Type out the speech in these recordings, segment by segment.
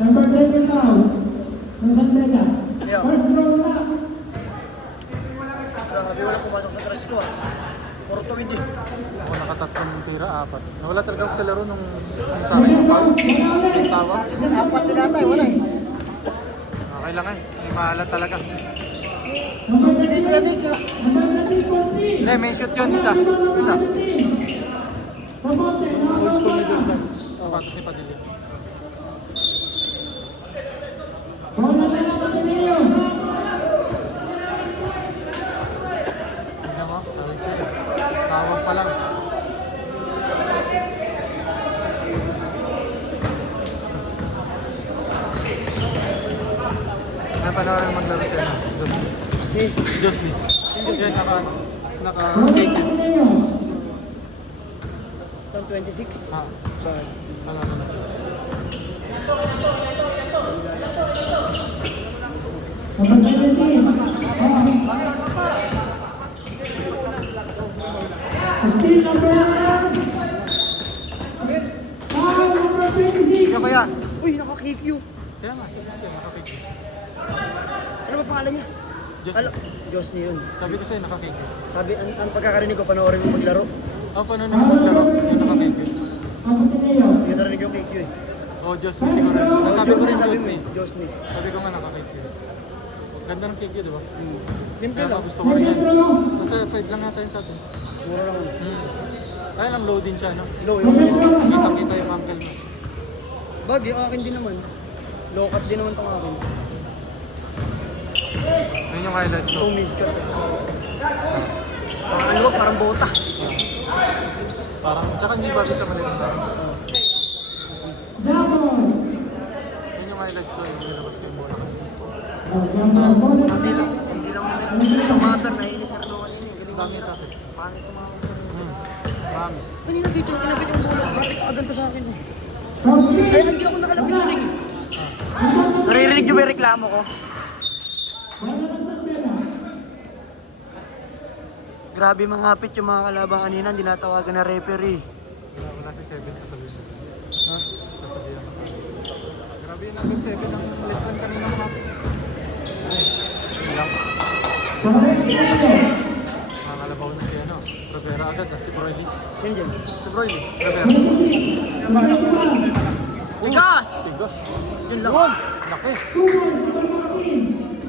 Number 10 now. Nasaan ka? First row na. Grabe, wala pumasok sa trash ko ah. Puro tuwid eh. Ako nakatatlong tira, 4. Nawala talaga ako sa laro nung sa akin yung foul. Yung tawag. Apat din ata eh, wala eh. Okay lang eh. May mahalan talaga. Number 13. Number Number 13. Hindi, may shoot yun. Isa. Pamote. Full school ni Jordan. Sapatos ni Padilla. Bola na lang ang Ateneo. Tignan mo, sabi sa'yo. Tawag pa lang. Napanawaran maglaro siya na. Josmi. Siya naka-cake. Ateneo. From 26. Ah, wala na. Number 17. Still number 1. Foul number 26. Kaya ba yan? Uy, naka-KQ. Kaya nga, siya naka-cake. Ano ba pangalan niya? Josmi. Diyos niya yun. Sabi ko sa'yo, naka-cake. Sabi, ang pagkakarinig ko, panoorin mo maglaro. Oh, paano naman maglaro? Yung naka-cake. Ateneo. Hindi ko narinig yung KQ eh. Oh, Josmi siguro. Nasabi ko rin Josmi. Diyos niya. Sabi ko nga naka-cake. Ganda ng cake yun, di ba? Simple Kaya lang. gusto ko rin yan. Basta 5 lang natin sa atin. Mura lang. Kaya lang low din siya, no? Low yun. Kita-kita yung uncle mo. Bagay, akin din naman. Low cut din naman tong akin. Yun yung highlights ko. Low mid cut. Parang ano, parang bota. Parang, tsaka hindi ba kita maliit sa akin. Double. Yun yung highlights ko, yung nilabas ko yung bola. Hindi lang matter, naiinis na ano kanina. Galing Pangit ako. Pangit yung mga Promise. kanina dito, kinabit yung bola. Bakit agad pa sa akin eh? Ay, hindi ako nakalapit sa ring. Naririnig yung may reklamo ko. Grabe mangapit yung mga kalaban kanina, dinatawagan na referee. Wala si 7 sasabihin ko. Ha? Sasabihin ko sa akin. Grabe yung number 7 ng lesson kanina mga. Yun lang. Makakalabaw na si ano. Rivera agad si Broily. Yun dyan. Si Broily. Rivera. Tigas! Tigas. Yun lang. Yun! Laki.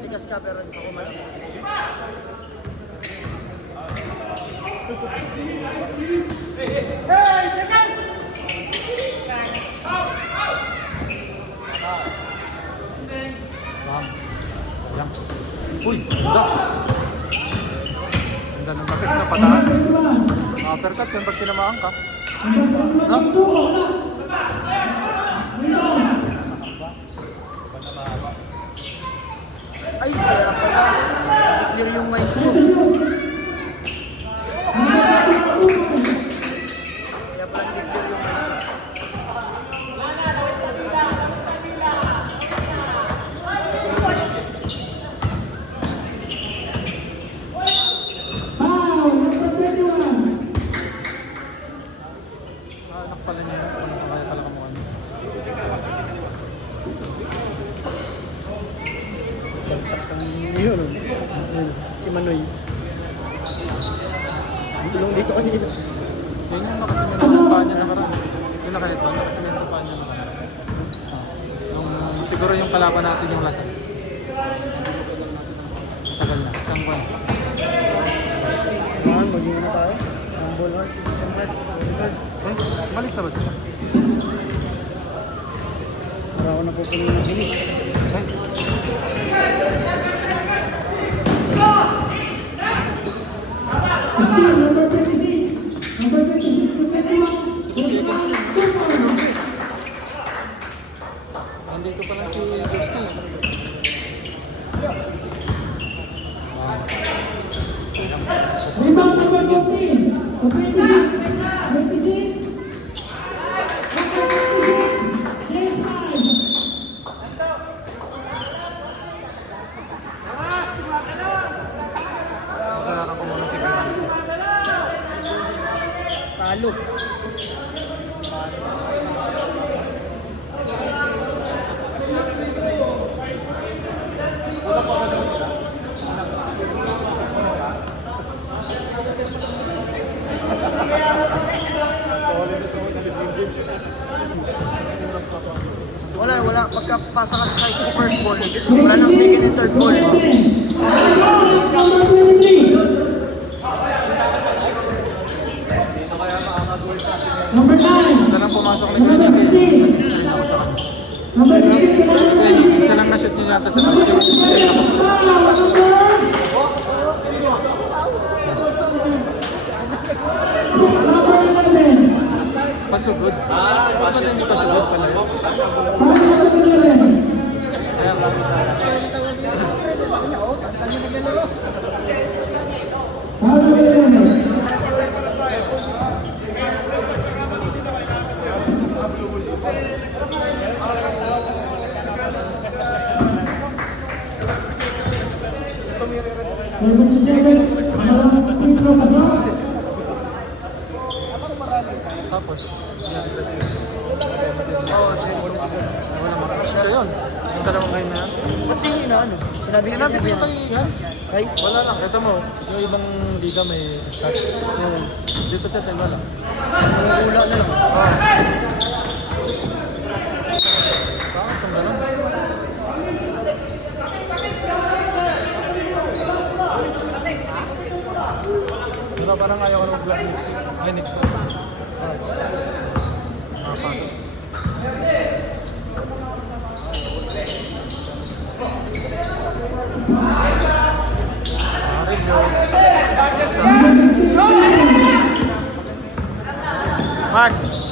Tigas ka pero hindi ako malaki. Bam. Ayan. Uy, ganda. Ganda ng bakit na pataas. Uppercut yan pag tinamaan ka. No? Ay, kaya pala. Clear yung mic ko. Kaya pala hindi clear yung mic ko. Foul number 21. Anak pala niya. Kaya pala kamukha niya. Bagsak yun. Si Manoy. Tulong dito kanina. Yan yung nakasimento ng paa niya nakaraan. Yung naka-headband, nakasimento pa niya nakaraan. Siguro yung kalaban natin yung lasa. Tagal na, isang buwan. Maging na tayo. Ang ball hard. Malis na ba sila? Para ako napupunin ng bilis. Ay, Still number 26. Number 26 to 21. nandito pa lang si Justin. Wow. Rebound number 14. 26. 26. Game 5. Kailangan ko muna si Bernard. Talo. Wala. Pagkapasa ka sa first ball, wala nang second and third ball. Number 23. Number 9. Isa lang pumasok na ganyan. Nag-screen ako sa kanya. Number 3. Isa lang na-shoot niya yata sa basket. Number 11. Pasugod. Bakit hindi pasugod pala yun? Tapos, wala masakit siya yun. Yung dalawang game na yan. Ba't hindi na ano? Sinabi ko kay yan. Ay, Wala lang. Ito mo, yung ibang liga may stats. Dito sa time wala. wala na lang. Bakit ang ganun? Wala, parang ayaw ko ng black mixing. Ay, Nixon.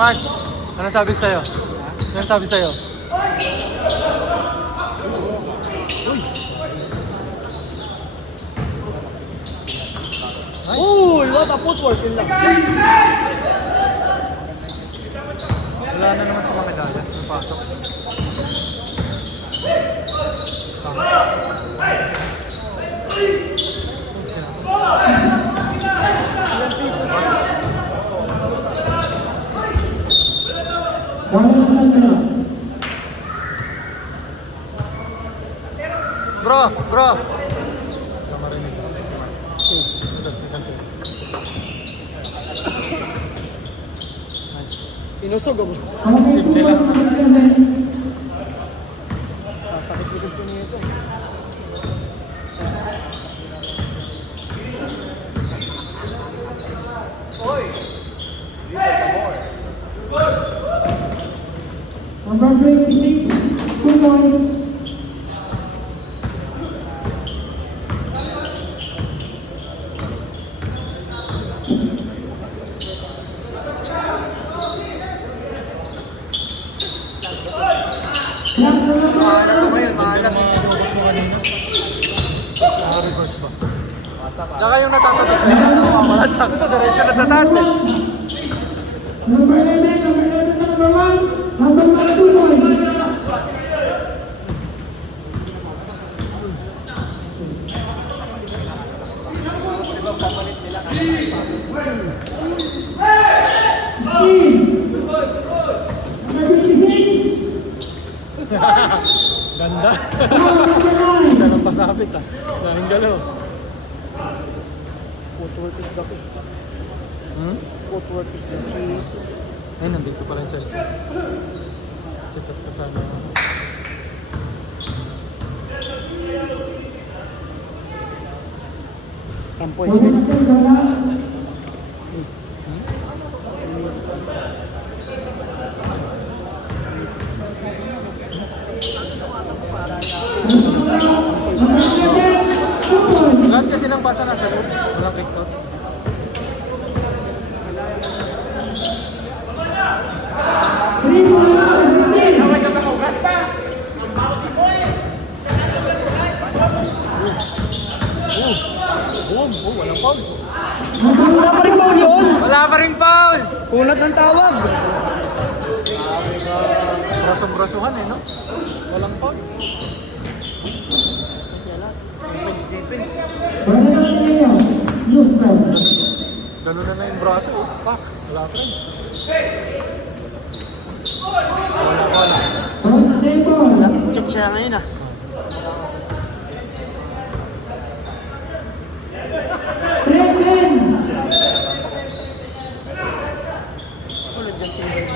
Mark, ano sabi ko sa'yo? Ano sabi sa'yo? Uy! Nice! Uy, what a footwork yun lang. Wala na naman sa mga medalya. Napasok. Bro! Kamarinig. Ito, second turn. Nice. Inusog ako. Simple lang. Sasakit likod ko nito. Number 26. 2 points. Maalat ko ngayon, maalat. Reverse ba? Saka yung natatapos sila. Mga sakto, diretso na tatapos. Number 11, number 1, number 2 points. Ganda. Ganda ng pasapit ah. Dahing galaw. Footwork is the key. Footwork is the key. Ay, nandito pa rin cellphone. Chat ka sana. 10 points kayo. Lahat kasi ng pasa nasa loob. Walang kick out. Boom! Oh, walang foul. Wala pa rin foul yun. Wala pa rin foul! Kunat ng tawag. Brasong-brasuhan eh, no? Walang foul. Defense. Wala na tayo. Houston. Gano'n na yung braso. Oh. Pak! Wala pa rin. Wala. Basketball. Check siya ngayon ah. Seven. Ulit dyan tingin.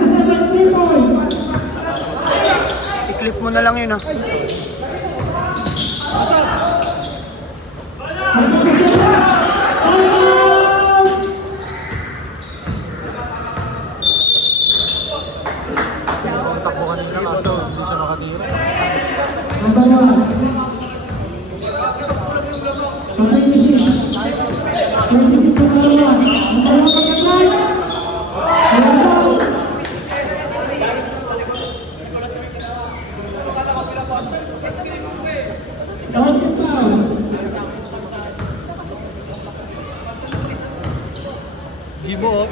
Seven people. I-clip mo na lang yun ah. Ang takbo kanina kaso hindi siya makatira. Number one. Okay, 26 number one. Number one pagkakay. Give up.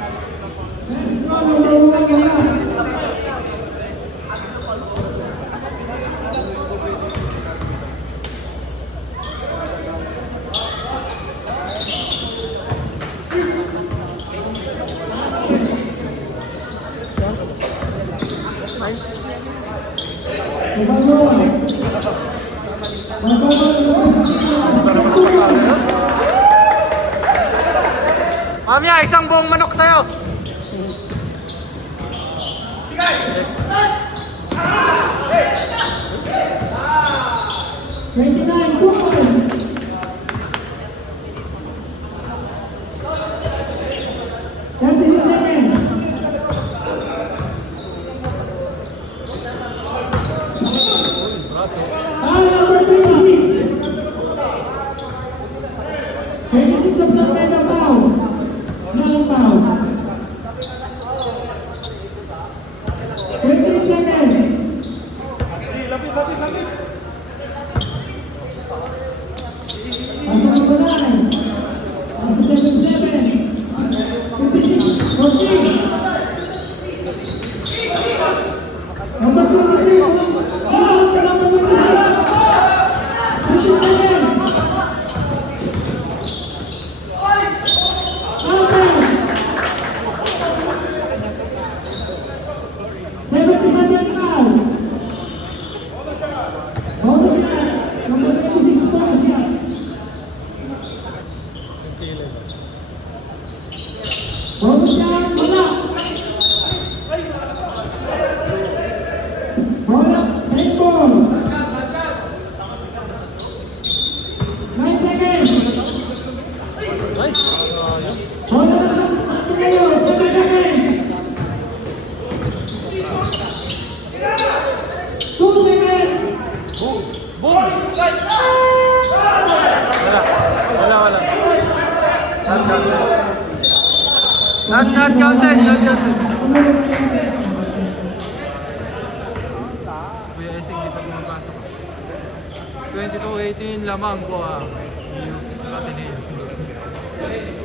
Mamaya, isang buong manok sa'yo. Wala. Not counted. Kuya Esing, di pa pumapasok. 22-18 lamang po ang New Ateneo.